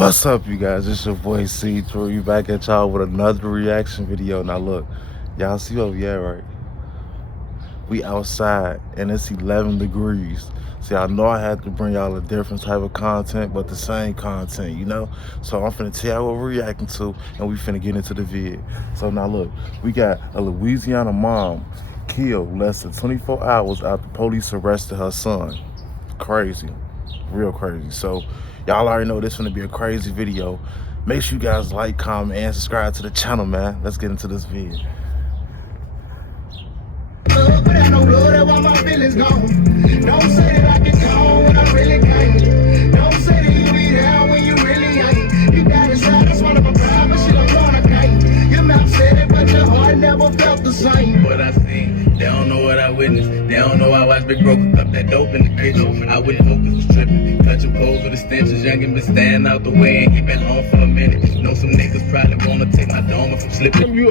What's up, you guys? It's your boy C3. You back at y'all with another reaction video. Now look, y'all see where we at, right? We outside and it's 11 degrees. See, I know I had to bring y'all a different type of content, but the same content, you know? So I'm finna tell y'all what we're reacting to, and we finna get into the vid. So now look, we got a Louisiana mom killed less than 24 hours after police arrested her son. Crazy, real crazy. So y'all already know this is gonna be a crazy video. Make sure you guys like, comment, and subscribe to the channel, man. Let's get into this video. But I know blood, that's why my feelings gone. Don't say that I can call when I really can't. Don't say that you be there when you really ain't. You got inside, that's one of my pride, but shit, I'm gonna can't. Your mouth said it, but your heart never felt the same. What I seen, they don't know what I witnessed. They don't know I watched Big Bro cook up that dope in the kitchen. I wouldn't focus was tripping. Touch a pose with extensions, youngin' been staying out the way and he been home for a minute. Know some niggas probably wanna take my dome from slipping. You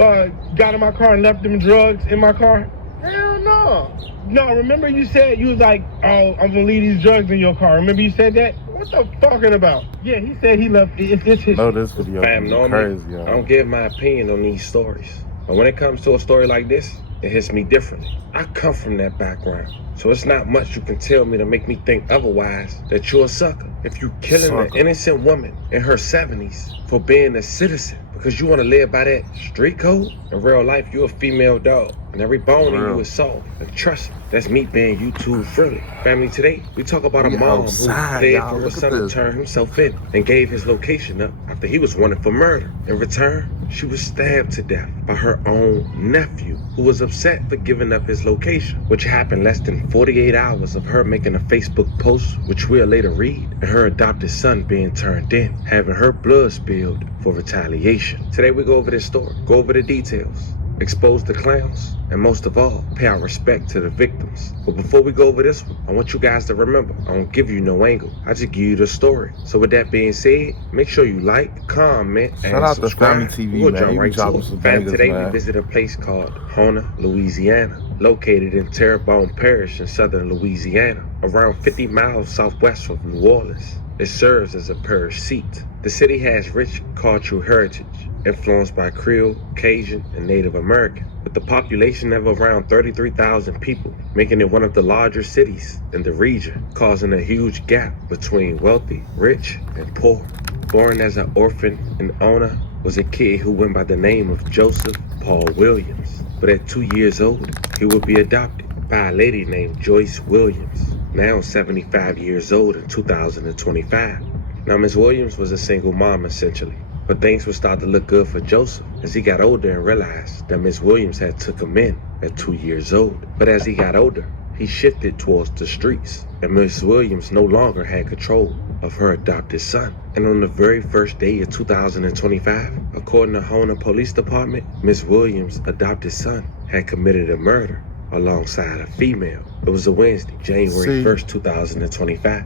got in my car and left them drugs in my car? Hell no. No, remember you said you was like, oh, I'm gonna leave these drugs in your car. Remember you said that? What the talking about? Yeah, he said he left. It's his. No, this video Fam, is normally, crazy, y'all. I don't give my opinion on these stories. But when it comes to a story like this, it hits me differently. I come from that background. So it's not much you can tell me to make me think otherwise that you're a sucker. If you killing an innocent woman in her 70s for being a citizen because you want to live by that street code, in real life you're a female dog. And every bone in you is soft. And trust me, that's me being YouTube friendly. Family, today, we talk about a mom who fled from her son to turn himself in and gave his location up after he was wanted for murder. In return, she was stabbed to death by her own nephew, who was upset for giving up his location, which happened less than 48 hours of her making a Facebook post, which we'll later read, and her adopted son being turned in, having her blood spilled for retaliation. Today we go over this story, go over the details, expose the clowns, and most of all, pay our respect to the victims. But before we go over this one, I want you guys to remember, I don't give you no angle, I just give you the story. So with that being said, make sure you like, comment, and out subscribe. to Family TV, we'll man. jump right to it. Fam, Bangers, today man. we visit a place called Houma, Louisiana, located in Terrebonne Parish in southern Louisiana, around 50 miles southwest of New Orleans. It serves as a parish seat. The city has rich cultural heritage, influenced by Creole, Cajun, and Native American, with a population of around 33,000 people, making it one of the larger cities in the region, causing a huge gap between wealthy, rich, and poor. Born as an orphan, and Ona was a kid who went by the name of Joseph Paul Williams. But at 2 years old, he would be adopted by a lady named Joyce Williams, now 75 years old in 2025. Now, Miss Williams was a single mom essentially, but things would start to look good for Joseph as he got older and realized that Miss Williams had took him in at 2 years old. But as he got older, he shifted towards the streets, and Miss Williams no longer had control of her adopted son. And on the very first day of 2025, according to Houma Police Department, Miss Williams' adopted son had committed a murder alongside a female. It was a Wednesday, January 1st, 2025.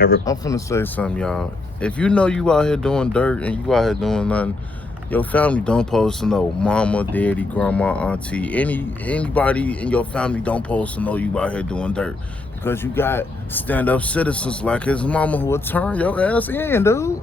I'm finna say something, y'all. If you know you out here doing dirt and you out here doing nothing, your family don't supposed to know. Mama, daddy, grandma, auntie, anybody in your family don't supposed to know you out here doing dirt. Because you got stand-up citizens like his mama who will turn your ass in, dude.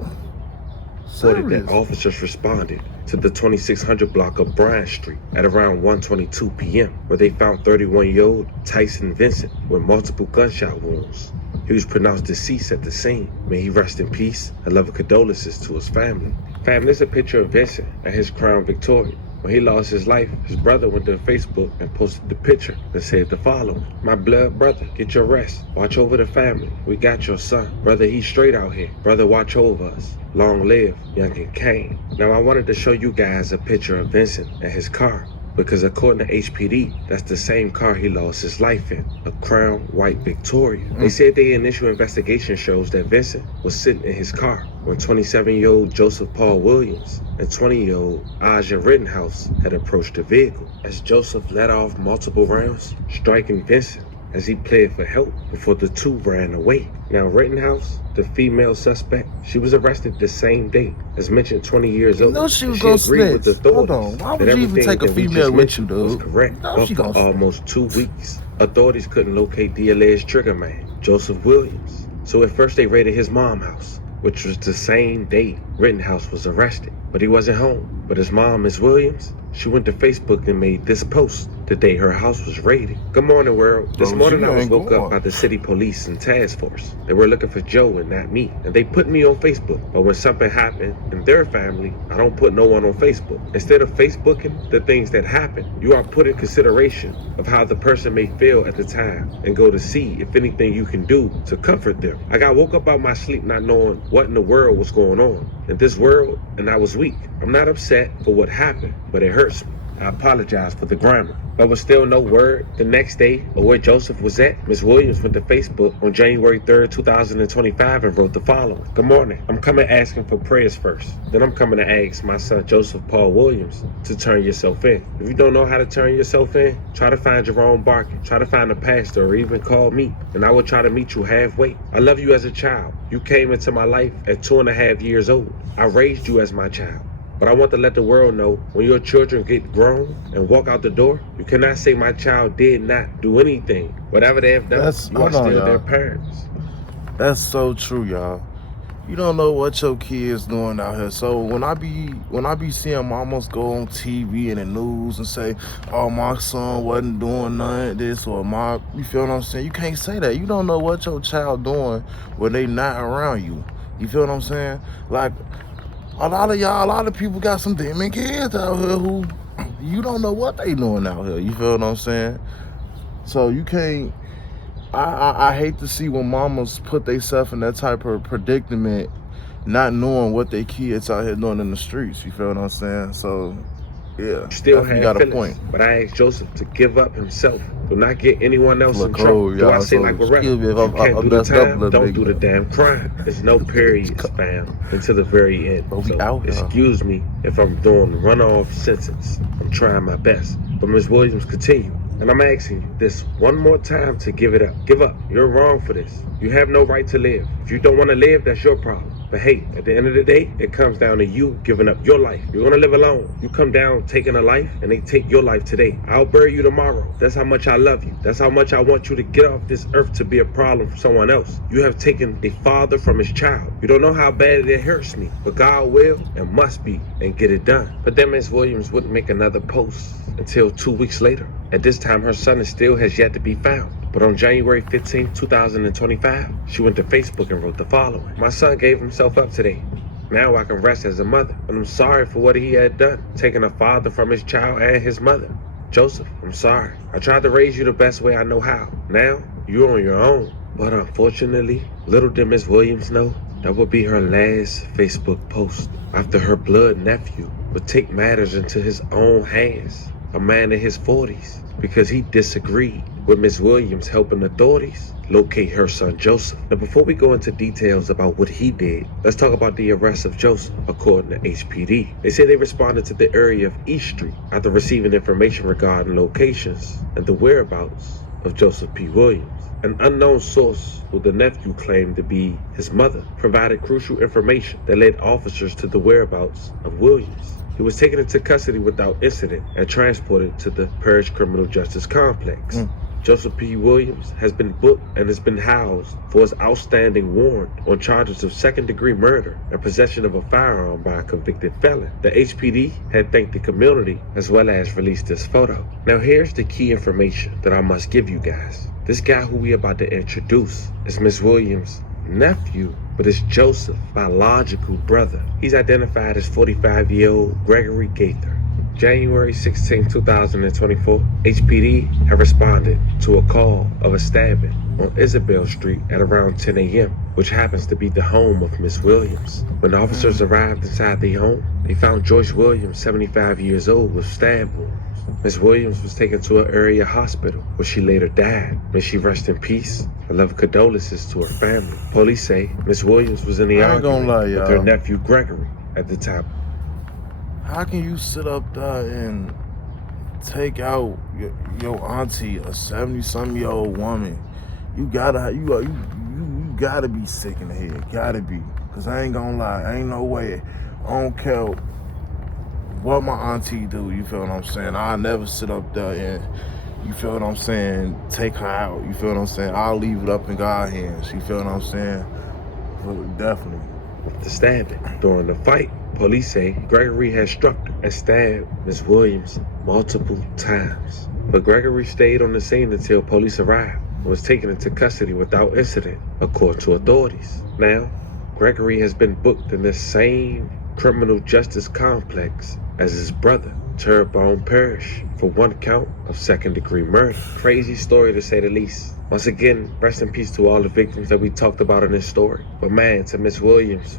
Reported that officers responded to the 2600 block of Bryant Street at around 1:22 p.m., where they found 31-year-old Tyson Vincent with multiple gunshot wounds. He was pronounced deceased at the scene. May he rest in peace and love and condolences to his family. Fam, there's a picture of Vincent at his Crown Victoria. When he lost his life, his brother went to Facebook and posted the picture and said the following: "My blood brother, get your rest. Watch over the family. We got your son. Brother, he's straight out here. Brother, watch over us. Long live youngin' Kane." Now, I wanted to show you guys a picture of Vincent and his car, because according to HPD, that's the same car he lost his life in, a Crown White Victoria. They said the initial investigation shows that Vincent was sitting in his car when 27-year-old Joseph Paul Williams and 20-year-old Aja Rittenhouse had approached the vehicle, as Joseph let off multiple rounds, striking Vincent as he pled for help before the two ran away. Now, Rittenhouse, the female suspect, she was arrested the same day. As mentioned, 20 years old. You know she was gonna agreed with the snitch. Hold authorities on, why would that you even everything take a that we female just with you, mentioned was dude? correct. No, But she for gonna almost 2 weeks, authorities couldn't locate the alleged trigger man, Joseph Williams. So at first they raided his mom's house, which was the same day Rittenhouse was arrested. But he wasn't home. But his mom, Miss Williams, she went to Facebook and made this post the day her house was raided. Good morning, world. This Bro, morning you I was ain't woke up going. by the city police and task force. They were looking for Joe and not me. And they put me on Facebook. But when something happened in their family, I don't put no one on Facebook. Instead of Facebooking the things that happen, you are put in consideration of how the person may feel at the time and go to see if anything you can do to comfort them. I woke up out my sleep not knowing what in the world was going on in this world, and I was weak. I'm not upset for what happened, but it hurts me. I apologize for the grammar. There was still no word the next day of where Joseph was at. Ms. Williams went to Facebook on January 3rd, 2025 and wrote the following. Good morning. I'm coming asking for prayers first. Then I'm coming to ask my son Joseph Paul Williams to turn yourself in. If you don't know how to turn yourself in, try to find Jerome Barkin. Try to find a pastor or even call me, and I will try to meet you halfway. I love you as a child. You came into my life at 2.5 years old. I raised you as my child. But I want to let the world know, when your children get grown and walk out the door, you cannot say my child did not do anything. Whatever they have done, you are Hold on, still their y'all. parents. That's so true, y'all. You don't know what your kids doing out here. So when I be seeing mamas go on TV and the news and say, "Oh, my son wasn't doing none of this," or you feel what I'm saying? You can't say that. You don't know what your child doing when they not around you. You feel what I'm saying? Like, a lot of people got some demon kids out here who you don't know what they doing out here. You feel what I'm saying? So you can't. I hate to see when mamas put themselves in that type of predicament, not knowing what their kids out here doing in the streets. You feel what I'm saying? So, yeah, You still definitely have got a feelings, point. but I asked Joseph to give up himself. Do not get anyone else Look in trouble. cold, Do I y'all. say So like Loretta? excuse me if If you can't I do the messed up a time, little don't bit. do the damn crime. There's no periods, fam, until the very end. But we So out here. excuse me if I'm doing the runoff sentence. I'm trying my best. But Ms. Williams continued. And I'm asking you this one more time to give it up. Give up. You're wrong for this. You have no right to live. If you don't want to live, that's your problem. But hey, at the end of the day, it comes down to you giving up your life. You're gonna live alone. You come down taking a life, and they take your life today. I'll bury you tomorrow. That's how much I love you. That's how much I want you to get off this earth to be a problem for someone else. You have taken a father from his child. You don't know how bad it hurts me, but God will and must be and get it done. But then Ms. Williams wouldn't make another post until 2 weeks later. At this time, her son still has yet to be found. But on January 15, 2025, she went to Facebook and wrote the following. My son gave himself up today. Now I can rest as a mother, and I'm sorry for what he had done, taking a father from his child and his mother. Joseph, I'm sorry. I tried to raise you the best way I know how. Now, you're on your own. But unfortunately, little did Miss Williams know, that would be her last Facebook post after her blood nephew would take matters into his own hands, a man in his 40s, because he disagreed with Miss Williams helping authorities locate her son Joseph. Now, before we go into details about what he did, let's talk about the arrest of Joseph. According to HPD, they say they responded to the area of East Street after receiving information regarding locations and the whereabouts of Joseph P. Williams. An unknown source, who the nephew claimed to be his mother, provided crucial information that led officers to the whereabouts of Williams. He was taken into custody without incident and transported to the Parish Criminal Justice Complex. Joseph P. Williams has been booked and has been housed for his outstanding warrant on charges of second-degree murder and possession of a firearm by a convicted felon. The HPD had thanked the community as well as released this photo. Now here's the key information that I must give you guys. This guy who we about to introduce is Miss Williams' nephew, but it's Joseph's biological brother. He's identified as 45-year-old Gregory Gaither. January 16, 2024, HPD have responded to a call of a stabbing on Isabel Street at around 10 a.m., which happens to be the home of Miss Williams. When officers arrived inside the home, they found Joyce Williams, 75 years old, with stab wounds. Miss Williams was taken to an area hospital where she later died. May she rest in peace. I love condolences to her family. Police say Miss Williams was in the I ain't gonna argument lie, with her y'all. nephew Gregory at the time. How can you sit up there and take out your auntie, a 70-some-year-old woman? You gotta be sick in the head. Gotta be. Cause I ain't gonna lie, ain't no way. I don't care what my auntie do, you feel what I'm saying? I'll never sit up there and, you feel what I'm saying, take her out, you feel what I'm saying? I'll leave it up in God's hands, you feel what I'm saying? But definitely. with the stabbing. During the fight, police say Gregory had struck and stabbed Miss Williams multiple times. But Gregory stayed on the scene until police arrived and was taken into custody without incident, according to authorities. Now, Gregory has been booked in the same criminal justice complex as his brother, Terrebonne Parish, for one count of second-degree murder. Crazy story to say the least. Once again, rest in peace to all the victims that we talked about in this story. But man, to Miss Williams,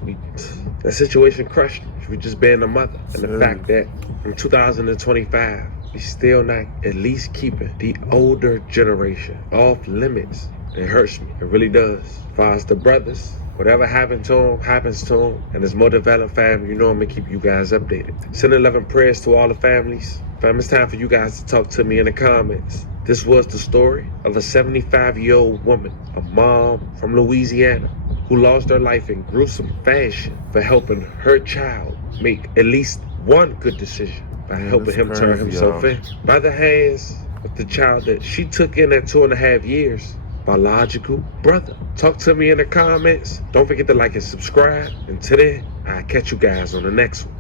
that situation crushed her. She was just being a mother. And the fact that in 2025, we still not at least keeping the older generation off limits, it hurts me. It really does. As far as the brothers, whatever happened to him, happens to him. And as more developed family, you know I'm gonna keep you guys updated. Send 11 prayers to all the families. Fam, it's time for you guys to talk to me in the comments. This was the story of a 75-year-old woman, a mom from Louisiana, who lost her life in gruesome fashion for helping her child make at least one good decision by helping him turn himself in. By the hands of the child that she took in at 2.5 years, biological brother. Talk to me in the comments. Don't forget to like and subscribe. Until then, I'll catch you guys on the next one.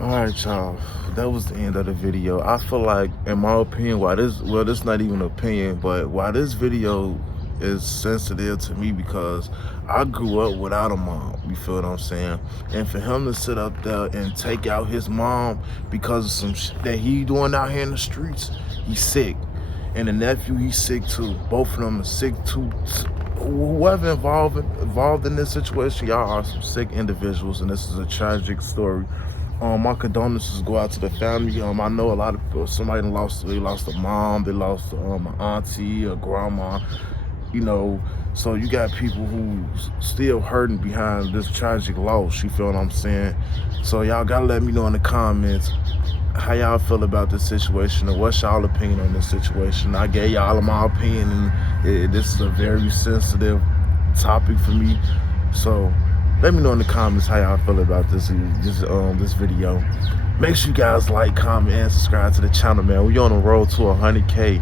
Alright, y'all, that was the end of the video. I feel like, in my opinion, this not even an opinion, but why this video is sensitive to me, because I grew up without a mom, you feel what I'm saying? And for him to sit up there and take out his mom because of some shit that he doing out here in the streets, he's sick. And the nephew, he's sick too. Both of them are sick too. Whoever involved in this situation, y'all are some sick individuals, and this is a tragic story. My condolences go out to the family. I know a lot of people, somebody lost a mom, they lost an auntie, a grandma, you know. So you got people who still hurting behind this tragic loss, you feel what I'm saying? So y'all gotta let me know in the comments how y'all feel about this situation, and what's y'all opinion on this situation. I gave y'all my opinion, and this is a very sensitive topic for me. So let me know in the comments how y'all feel about this video. Make sure you guys like, comment, and subscribe to the channel, man. We on the road to 100K.